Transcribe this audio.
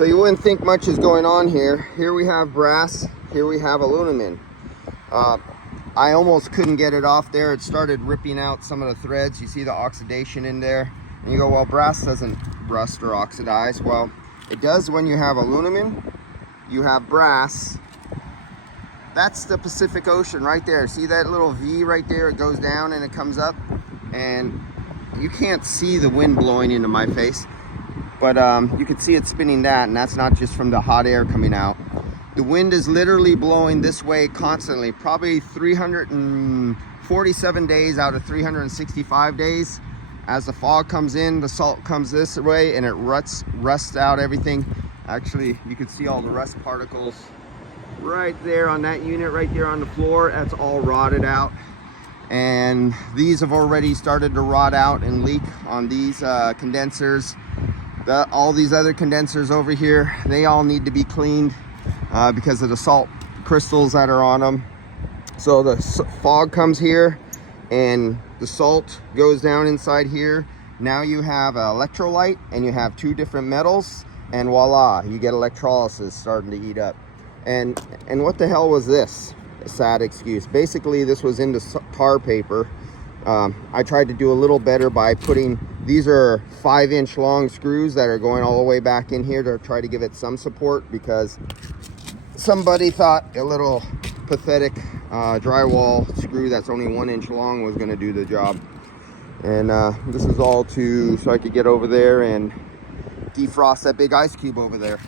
So you wouldn't think much is going on here. Here we have brass, here we have aluminum. I almost couldn't get it off there. It started ripping out some of the threads. You see the oxidation in there. And you go, well, brass doesn't rust or oxidize. Well, it does when you have aluminum, you have brass. That's the Pacific Ocean right there. See that little V right there? It goes down and it comes up. And you can't see the wind blowing into my face. But you can see it spinning that, and that's not just from the hot air coming out. The wind is literally blowing this way constantly, probably 347 days out of 365 days. As the fog comes in, the salt comes this way and it rusts out everything. Actually, you can see all the rust particles right there on that unit right there on the floor. That's all rotted out. And these have already started to rot out and leak on these condensers. All these other condensers over here, they all need to be cleaned because of the salt crystals that are on them. So the fog comes here and the salt goes down inside here. Now you have an electrolyte and you have two different metals, and voila, you get electrolysis starting to eat up. And what the hell was this? A sad excuse. Basically, this was into tar paper. I tried to do a little better by putting, these are 5-inch long screws that are going all the way back in here to try to give it some support, because somebody thought a little pathetic drywall screw that's only 1 inch long was going to do the job. And this is all so I could get over there and defrost that big ice cube over there.